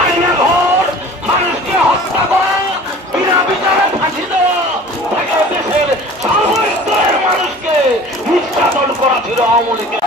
আইনের ভোট মানুষকে হত্যা করা, বিনা বিচারে ফাঁসি দেওয়া, দেশের সর্বস্তরের মানুষকে নির্যাতন করা ছিল আওয়ামী লীগের।